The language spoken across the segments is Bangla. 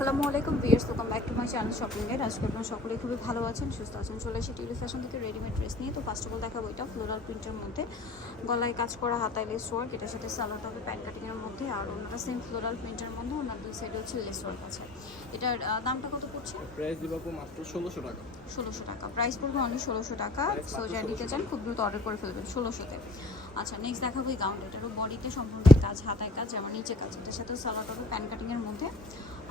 আসসালামু আলাইকুম viewers welcome back to my channel shopping guide আজকে আপনারা সকলেই খুবই ভালো আছেন সুস্থ আছেন চলে এসে টিউলি ফ্যাশন থেকে রেডিমেড ড্রেস নিয়ে। তো ফার্স্ট অফ অল দেখাবো এটা ফ্লোরাল প্রিন্টের মধ্যে। গলায় কাজ করা হাতায় লেস ওয়ার্ক এটার সাথে সালোয়ারটা হবে প্যান্ট কাটিংয়ের মধ্যে। আর ওনারা সেম ফ্লোরাল প্রিন্টের মধ্যে ওনার দুই সাইডে হচ্ছে লেস ওয়ার্ক আছে। এটার দামটা কত পড়ছে? প্রাইস দিব আপু মাত্র ষোলোশো টাকা। ষোলোশো টাকা। প্রাইস পড়বে অনলি ষোলোশো টাকা। সো মাত্র যা নিতে চান খুব দ্রুত অর্ডার করে ফেলবেন ষোলোশোতে। আচ্ছা নেক্সট দেখাবো এই গাউন এটারও বডিতে সম্পূর্ণ কাজ হাতায় কাজ যেমন নিচে কাজ। এটার সাথে সালোয়ারটা হবে প্যান কাটিংয়ের মধ্যে।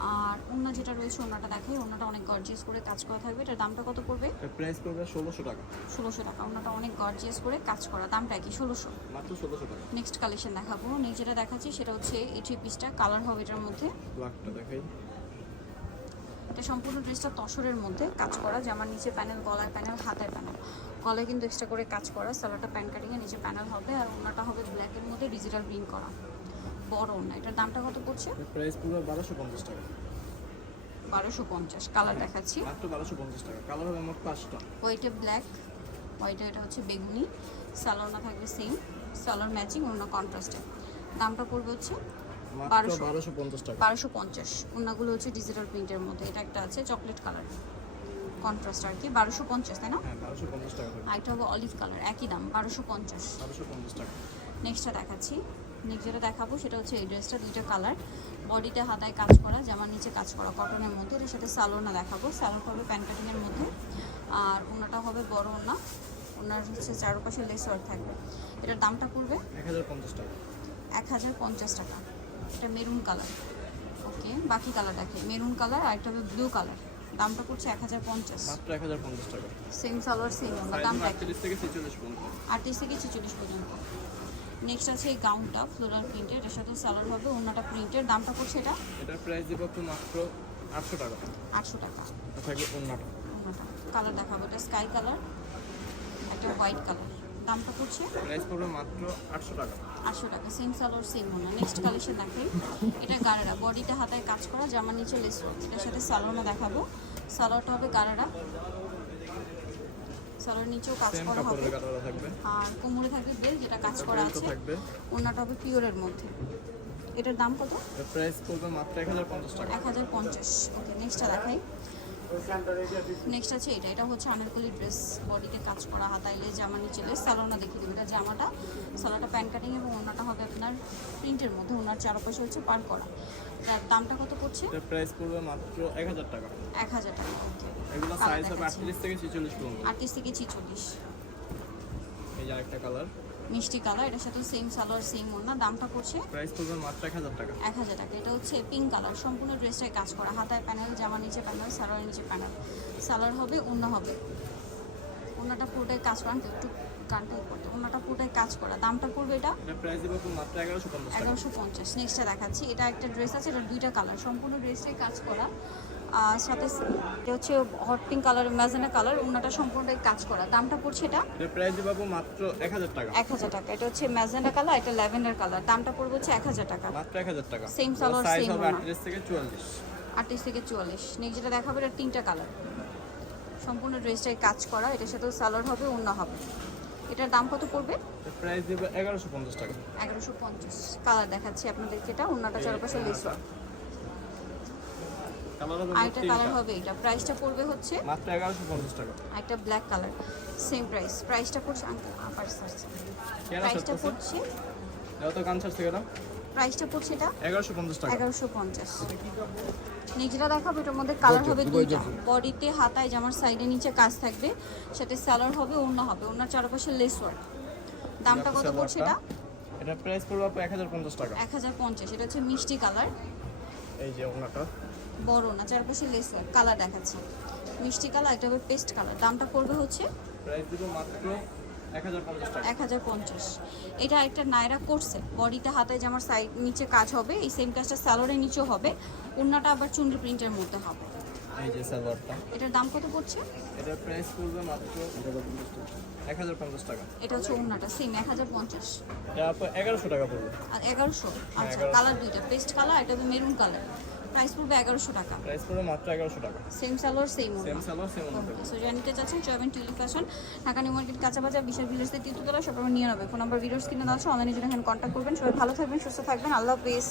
আর অন্য যেটা রয়েছে অন্যটা দেখাই। অন্যটা অনেক গর্জিয়াস করে কাজ করা থাকবে। এটার দামটা কত পড়বে? প্রাইস পড়বে ষোলোশো টাকা। ষোলোশো টাকা। অন্যটা অনেক গর্জিয়াস করে কাজ করা। দামটা কি? ষোলোশো। মাত্র ষোলোশো টাকা। নেক্সট কালেকশন দেখাবো। নেক্সট যেটা দেখাচ্ছি সেটা হচ্ছে এই থ্রি পিসটা কালার হবে এটার মধ্যে। ব্ল্যাকটা দেখাই। এটা সম্পূর্ণ ড্রেসটা তসরের মধ্যে কাজ করা। জামার নিচে প্যানেল গলার প্যানেল হাতের প্যানেল গলায় কিন্তু এক্সট্রা করে কাজ করা। সালোয়ারটা প্যান কাটিংয়ে নিচে প্যানেল হবে। আর ওনাটা হবে ব্ল্যাকের মধ্যে ডিজিটাল প্রিন্ট করা। বড় ওনা এটার দামটা কত পড়ছে? প্রাইস বারোশো পঞ্চাশ টাকা। বারোশো পঞ্চাশ কালার দেখাচ্ছি। মাত্র বারোশো পঞ্চাশ টাকা। কালার হবে মোট পাঁচটা। হোয়াইটে ব্ল্যাক হোয়াইটে এটা হচ্ছে বেগুনি সালোয়ারটা থাকবে সেম সালোয়ার ম্যাচিং অন্য কন্ট্রাস্টে দামটা পড়বে হচ্ছে বারোশো। পঞ্চাশ ওনাগুলো হচ্ছে ডিজিটাল প্রিন্টের মধ্যে। এটা একটা আছে চকলেট কালার কন্ট্রাস্ট আর কি বারোশো পঞ্চাশ তাই না? হ্যাঁ আরেকটা হবে অলিভ কালার একই দাম বারোশো পঞ্চাশ। বারোশো পঞ্চাশ টাকা। নেক্সটটা দেখাচ্ছি। নেক্সট যেটা দেখাবো সেটা হচ্ছে এই ড্রেসটা দুইটা কালার। বডিটা হাতায় কাজ করা জামার নিচে কাজ করা কটনের মধ্যে। এর সাথে সালোনা দেখাবো। সালোন হবে প্যান কাটিংয়ের মধ্যে। আর ওনাটা হবে বড় ওনা। ওনার হচ্ছে চারপাশে লেস ওয়ার্ক থাকবে। এটার দামটা পড়বে এক হাজার পঞ্চাশ টাকা। এটা মেরুন কালার ওকে বাকি কালার দেখে। মেরুন কালার আর একটা হবে ব্লু কালার দামটা পড়ছে এক হাজার পঞ্চাশ। মাত্র এক হাজার পঞ্চাশ টাকা। সেম সালোয়ার সেম দামটা? আটত্রিশ থেকে ছেচল্লিশ পর্যন্ত। আটত্রিশ থেকে ছেচল্লিশ পর্যন্ত। নেক্সট আছে এই গাউনটা ফ্লোরাল প্রিন্টের এটার সাথে সালোয়ার হবে অন্যটা প্রিন্টের দামটা পড়ছে এটা? এটার প্রাইস দিব আপু মাত্র আটশো টাকা। আটশো টাকা। এটা থাকবে অন্যটা কালার দেখাবো এটা স্কাই কালার একটা হোয়াইট কালার দামটা পড়ছে? প্রাইস পড়বে মাত্র আটশো টাকা। আটশো টাকা সেম সালোয়ার সেম ওনা নেক্সট কালেকশন দেখাই। এটা গাড়ারা বডিটা হাতায় কাজ করা জামার নিচে লেস এটার সাথে সালোয়ারও দেখাবো। সালোয়ারটা হবে গাড়ারা সালোয়ার নিচেও কাজ করা হবে। আর কোমরে থাকবে বেল যেটা কাজ করা আছে। ওনাটা হবে পিওরের মধ্যে। এটার দাম কত? প্রাইস পড়বে মাত্র এক হাজার পঞ্চাশ টাকা। এক হাজার পঞ্চাশ। ওকে নেক্সটটা দেখাই। নেক্সট আছে এটা। এটা হচ্ছে আনারকলি ড্রেস বডিতে কাজ করা হাতাইলে জামা নিচে লেস সালোনা দেখিয়ে দেবে। এটা জামাটা সালোয়ারটা প্যান্ট কাটিং এবং ওনাটা হবে আপনার প্রিন্টের মধ্যে। ওনার চারপাশে হচ্ছে পার করা। দামটা কত পড়ছে? এটার প্রাইস পড়বে মাত্র এক হাজার টাকা। এক হাজার টাকা এগুলো সাইজ হবে দেখাচ্ছি। আটত্রিশ থেকে ছেচল্লিশ পর্যন্ত। আটত্রিশ থেকে ছিচল্লিশ। এই যে আরেকটা কালার মিষ্টি কালার এটার সাথে সেম সালোয়ার সেম ওনা দামটা পড়ছে? প্রাইস পড়বে মাত্র এক হাজার টাকা। এক হাজার টাকা। এটা হচ্ছে পিঙ্ক কালার সম্পূর্ণ ড্রেসটাই কাজ করা। হাতায় প্যানেল জামা নিচে প্যানেল সালোয়ার নিচে প্যানেল সালোয়ার হবে অন্য হবে। অন্যটা পুরোটাই কাজ করা একটু কানটাই করতে অন্যটা পুরোটাই কাজ করা। দামটা পড়বে এটা এটা প্রাইস দিব আপু মাত্র এগারোশো পঞ্চাশ নেক্সটটা দেখাচ্ছি। এটা একটা ড্রেস আছে এটা দুইটা কালার সম্পূর্ণ ড্রেসটাই কাজ করা। আর সাথে এটা হচ্ছে hot pink colour magenta colour ওনাটা সম্পূর্ণটাই কাজ করা। দামটা পড়ছে এটা প্রাইস দিব মাত্র এক হাজার টাকা। এক হাজার টাকা। এটা হচ্ছে ম্যাজেন্ডা কালার এটা ল্যাভেন্ডার কালার দামটা পড়বে হচ্ছে এক হাজার টাকা। মাত্র এক হাজার টাকা। Same হবে ওড়না। আটত্রিশ থেকে চুয়াল্লিশ। আটত্রিশ থেকে চুয়াল্লিশ। নেক্সট যেটা দেখাবে এটা তিনটা কালার সম্পূর্ণ ড্রেসটাই কাজ করা এটার সাথেও সালোয়ার হবে অন্য হবে। এটার দাম কত পড়বে? প্রাইস দিব এগারোশো পঞ্চাশ টাকা। এগারোশো পঞ্চাশ। কালার দেখাচ্ছি আপনাদেরকে এটা অন্যটা চারপাশে লেস হবে আরেকটা কালার হবে এটা। প্রাইসটা পড়বে হচ্ছে মাত্র এগারোশো পঞ্চাশ টাকা। একটা ব্ল্যাক কালার সেম প্রাইস প্রাইসটা পড়ছে আঙ্কেল আবার সারছে কেন প্রাইসটা? পড়ছে যত গান ছাড়ছে কেন প্রাইসটা পড়ছে এটা? এগারোশো পঞ্চাশ টাকা। এগারোশো পঞ্চাশ। নিজেরা দেখাবো এটার মধ্যে কালার হবে দুইটা। বডিতে হাতায় জামার সাইডে নিচে কাজ থাকবে সাথে সালোয়ার হবে ওড়না হবে। ওড়নার চারপাশে লেস ওয়ার্ক দামটা কত পড়ছে এটা? এটা প্রাইস পড়বে আপু এক হাজার পঞ্চাশ টাকা। এক হাজার পঞ্চাশ এটা হচ্ছে মিষ্টি কালার এই যে ওনাটা বড় না চারপাশে লেস ওয়ার্ক কালার দেখাচ্ছে। মিষ্টি কালার এটা হবে পেস্ট কালার দামটা পড়বে হচ্ছে? প্রাইস দিব মাত্র এক হাজার পঞ্চাশ এটা একটা নায়রা করছে বডিতে হাতে জামার সাইড নিচে কাজ হবে এই সেম কাজটা স্যালোয়ারের নিচেও হবে। ওড়নাটা আবার চুনরি প্রিন্টের মধ্যে হবে। এই যে সালোয়ারটা এটার দাম কত পড়ছে? এটার প্রাইস পড়বে মাত্র এক হাজার পঞ্চাশ টাকা। এটা হচ্ছে ওড়নাটা সেম এক হাজার পঞ্চাশ। এটা আপু এগারোশো টাকা পড়বে। আর এগারোশো? আচ্ছা কালার দুইটা। পেস্ট কালার এটা মেরুন কালার প্রাইস পড়বে এগারোশো টাকা। প্রাইস পড়বে মাত্র এগারোশো টাকা। Same salwar same same salwar same ওনা সো জানিতে চাচ্ছেন চয়বেন Tuli fashion Dhaka new market কাঁচা বাজার বিশাল ভিলেজের তৃতীয়তলা সব নিয়ে নেবে। ফোন নাম্বার ভিডিওস কিনে আছে অনলাইনে জন্য এখানে কন্ট্যাক্ট করবেন। সবাই ভালো থাকবেন সুস্থ থাকবেন। আল্লাহ হাফেজ।